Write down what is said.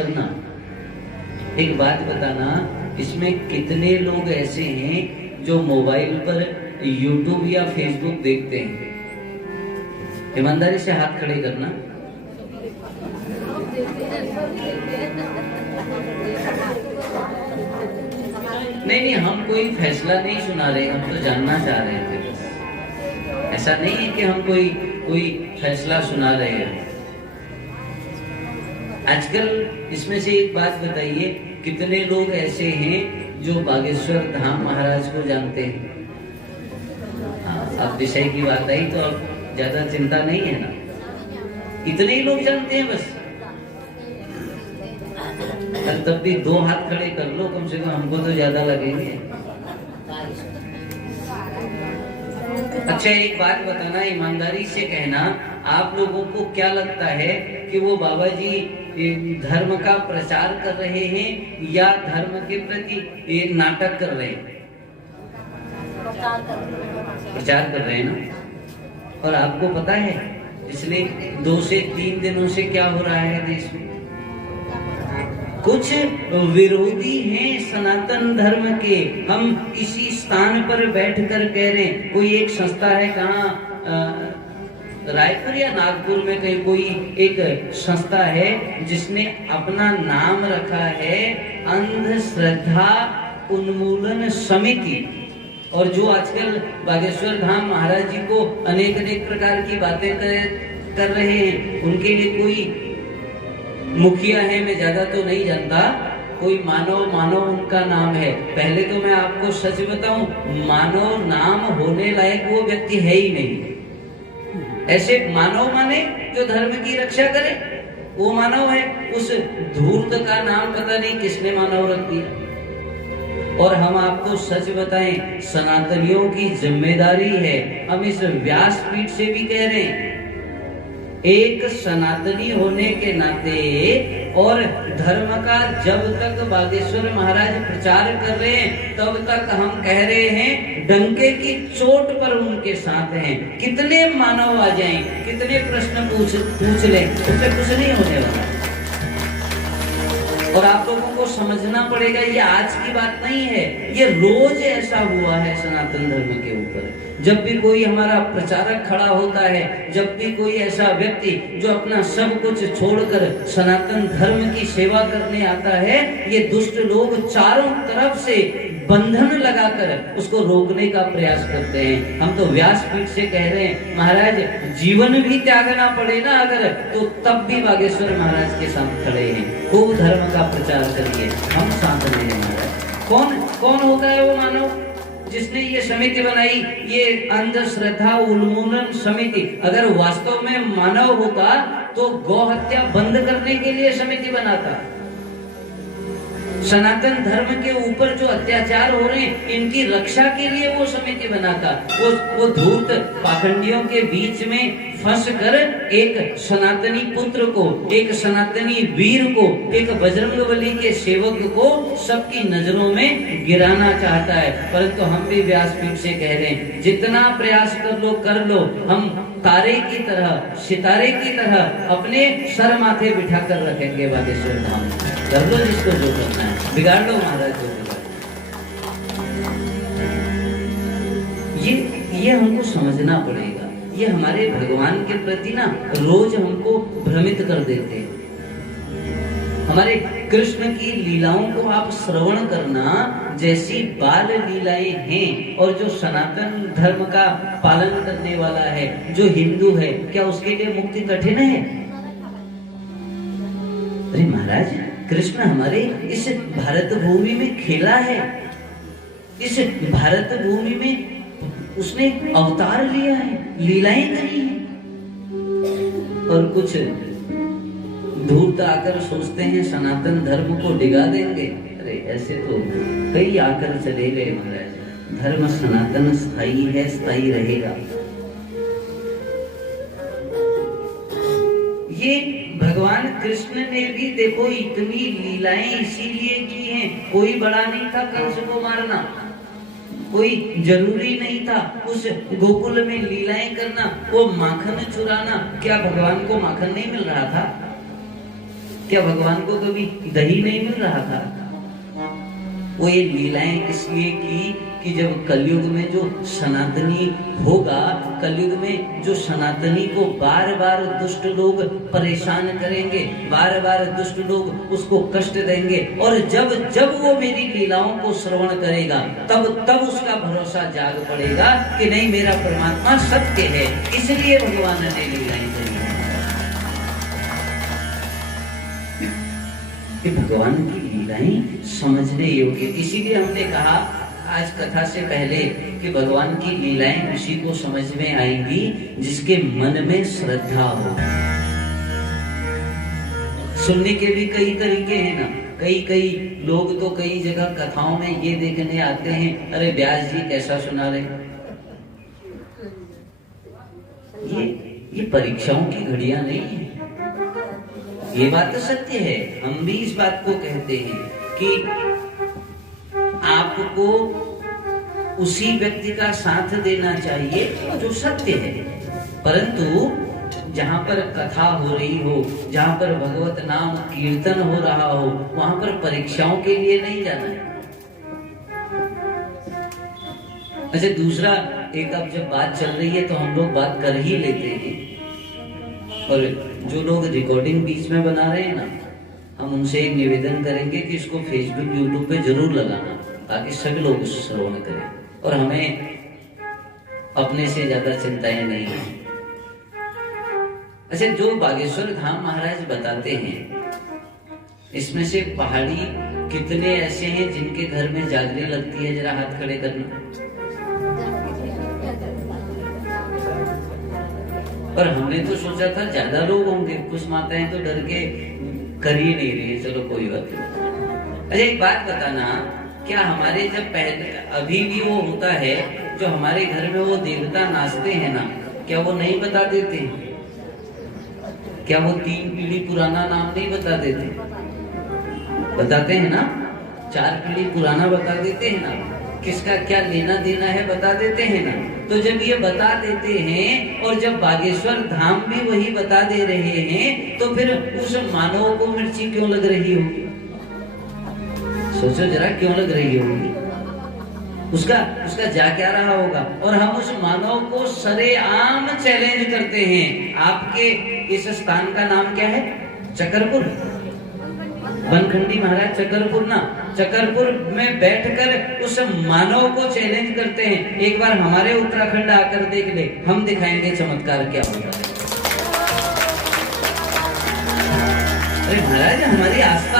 करना। एक बात बताना, इसमें कितने लोग ऐसे हैं जो मोबाइल पर YouTube या फेसबुक देखते हैं? ईमानदारी से हाथ खड़े करना। नहीं, हम कोई फैसला नहीं सुना रहे, हम तो जानना चाह रहे थे बस। ऐसा नहीं है कि हम कोई फैसला सुना रहे हैं। आजकल इसमें से एक बात बताइए, कितने लोग ऐसे हैं जो बागेश्वर धाम महाराज को जानते हैं? अब विषय की बात आई तो अब ज्यादा चिंता नहीं है ना, इतने ही लोग जानते हैं बस। तब भी दो हाथ खड़े कर लो कम से कम, हमको तो ज्यादा लगेंगे। अच्छा, एक बात बताना, ईमानदारी से कहना, आप लोगों को क्या लगता है कि वो बाबा जी धर्म का प्रचार कर रहे हैं या धर्म के प्रति नाटक कर रहे हैं? प्रचार कर रहे हैं ना। और आपको पता है पिछले 2 से 3 दिनों से क्या हो रहा है देश में? कुछ विरोधी हैं सनातन धर्म के। हम इसी स्थान पर बैठकर कह रहे हैं, कोई एक संस्था है, कहाँ रायपुर या नागपुर में कहीं कोई एक संस्था है जिसने अपना नाम रखा है अंधश्रद्धा उन्मूलन समिति। और जो आजकल बागेश्वर धाम महाराज जी को अनेक प्रकार की बातें कर रहे हैं, उनके लिए कोई मुखिया है, मैं ज्यादा तो नहीं जानता, कोई मानव उनका नाम है। पहले तो मैं आपको सच बताऊं, मानव नाम होने लायक वो व्यक्ति है ही नहीं। ऐसे मानव माने जो धर्म की रक्षा करे, वो मानव है। उस धूर्त का नाम पता नहीं किसने मानव रख दिया। और हम आपको सच बताएं, सनातनियों की जिम्मेदारी है, हम इस व्यासपीठ से भी कह रहे हैं, एक सनातनी होने के नाते और धर्म का जब तक बागेश्वर महाराज प्रचार कर रहे हैं तब तक हम कह रहे हैं, डंके की चोट पर उनके साथ हैं। कितने मानव आ जाएं, कितने प्रश्न पूछ लें, उससे कुछ नहीं होने वाला। और आप लोगों को समझना पड़ेगा, ये आज की बात नहीं है, ये रोज ऐसा हुआ है सनातन धर्म के ऊपर। जब भी कोई हमारा प्रचारक खड़ा होता है, जब भी कोई ऐसा व्यक्ति जो अपना सब कुछ छोड़कर सनातन धर्म की सेवा करने आता है, ये दुष्ट लोग चारों तरफ से बंधन लगाकर उसको रोकने का प्रयास करते हैं। हम तो व्यासपीठ से कह रहे हैं, महाराज जीवन भी त्यागना पड़े ना अगर, तो तब भी बागेश्वर महाराज के साथ खड़े हैं। खूब धर्म का प्रचार करिए, हम साथ में हैं महाराज। कौन होता है वो मानव जिसने ये समिति बनाई, ये अंधश्रद्धा उन्मूलन समिति? अगर वास्तव में मानव होता तो गौ हत्या बंद करने के लिए समिति बनाता। सनातन धर्म के ऊपर जो अत्याचार हो रहे हैं, इनकी रक्षा के लिए वो समिति बनाता। वो धूर्त पाखंडियों के बीच में फंस कर एक सनातनी पुत्र को, एक सनातनी वीर को, एक बजरंगबली के सेवक को सबकी नजरों में गिराना चाहता है। परंतु हम भी व्यासपीठ से कह रहे हैं, जितना प्रयास कर लो, हम तारे की तरह, सितारे की तरह अपने सर माथे बिठा कर रखेंगे बागेश्वर धाम। कर लो जिसको जो करना है, बिगाड़ लो महाराज जो बिगाड़। ये हमको समझना पड़ेगा। ये हमारे भगवान के प्रति ना रोज हमको भ्रमित कर देते हैं। हमारे कृष्ण की लीलाओं को आप श्रवण करना, जैसी बाल लीलाएं हैं, और जो सनातन धर्म का पालन करने वाला है, जो हिंदू है, क्या उसके लिए मुक्ति कठिन है? अरे महाराज, कृष्ण हमारे इस भारत भूमि में खेला है, इस भारत भूमि में उसने अवतार लिया है, लीलाएं करी है। और कुछ धूर्त आकर सोचते हैं सनातन धर्म को डिगा देंगे। अरे ऐसे तो कई आकर चले गए महाराज। धर्म सनातन स्थायी है, स्थायी रहेगा। ये भगवान कृष्ण ने भी देखो इतनी लीलाएं इसीलिए की हैं। कोई बड़ा नहीं था कंस को मारना, कोई जरूरी नहीं था उस गोकुल में लीलाएं करना, वो माखन चुराना। क्या भगवान को माखन नहीं मिल रहा था? क्या भगवान को कभी दही नहीं मिल रहा था? वो ये लीलाएं इसलिए की कि जब कलयुग में जो सनातनी होगा, कलयुग में जो सनातनी को बार बार दुष्ट लोग परेशान करेंगे, बार बार दुष्ट लोग उसको कष्ट देंगे, और जब जब वो मेरी लीलाओं को श्रवण करेगा तब तब उसका भरोसा जाग पड़ेगा कि नहीं, मेरा परमात्मा सत्य है। इसलिए भगवान ने लीलाएं करी। कि भगवान की लीलाएं समझने योग्य, इसीलिए हमने कहा आज कथा से पहले कि भगवान की लीलाएं उसी को समझ में आएंगी जिसके मन में श्रद्धा हो। सुनने के भी कई तरीके हैं ना, कई लोग तो कई जगह कथाओं में ये देखने आते हैं, अरे व्यास जी कैसा सुना रहे। ये परीक्षाओं की घड़ियां नहीं है। ये बात तो सत्य है, हम भी इस बात को कहते हैं कि आपको उसी व्यक्ति का साथ देना चाहिए जो सत्य है, परंतु जहां पर कथा हो रही हो, जहां पर भगवत नाम कीर्तन हो रहा हो, वहां पर परीक्षाओं के लिए नहीं जाना है। अच्छा, दूसरा एक, अब जब बात चल रही है तो हम लोग बात कर ही लेते हैं, और जो लोग रिकॉर्डिंग बीच में बना रहे हैं ना, हम उनसे एक निवेदन करेंगे कि इसको फेसबुक यूट्यूब पे जरूर लगाना ताकि सभी लोग उसको श्रवण करें, और हमें अपने से ज्यादा चिंताएं नहीं है। अच्छा, जो बागेश्वर धाम महाराज बताते हैं, इसमें से पहाड़ी कितने ऐसे हैं जिनके घर में जागरी लगती है? जरा हाथ खड़े करना। और हमने तो सोचा था ज्यादा लोग होंगे, कुछ माताएं तो डर के कर ही नहीं रही है, चलो कोई बात नहीं। अच्छा, एक बात बताना, क्या हमारे जब पहले अभी भी वो होता है जो हमारे घर में वो देवता नाचते हैं ना, क्या वो नहीं बता देते? क्या वो 3 पीढ़ी पुराना नाम नहीं बता देते? बताते हैं ना, 4 पीढ़ी पुराना बता देते हैं ना, किसका क्या लेना देना है बता देते हैं ना। तो जब ये बता देते हैं और जब बागेश्वर धाम भी वही बता दे रहे हैं, तो फिर उस मानव को मिर्ची क्यों लग रही होगी? सोचो जरा, क्यों लग रही होगी? उसका जा क्या रहा होगा? और हम उस मानव को सरेआम चैलेंज करते हैं। आपके इस स्थान का नाम क्या है? चकरपुर, बनखंडी महाराज चकरपुर ना, चकरपुर में बैठकर उस मानव को चैलेंज करते हैं, एक बार हमारे उत्तराखंड आकर देख ले, हम दिखाएंगे चमत्कार क्या होता है। अरे महाराज, हमारी आस्था